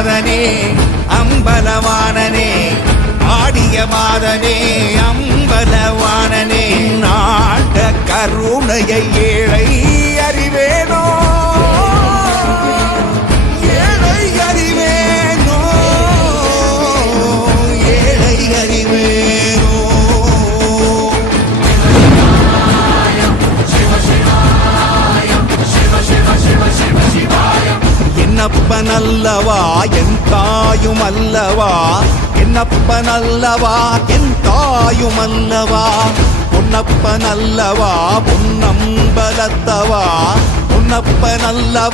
நாதனே அம்பலவானனே ஆடிய மாதனே அம்பலவானனே நாட கருணையை ஏழை அறிவேனோ ஏழை அறிவேனோ ஏழை அறிவேனோ என்னப்பனல்லவா என் தாயும் அல்லவா என்னப்பனல்லவா என் தாயும் அல்லவா பொன்னப்பனல்லவா பொன்னம்பலத்தவா பொன்னப்பனல்லவா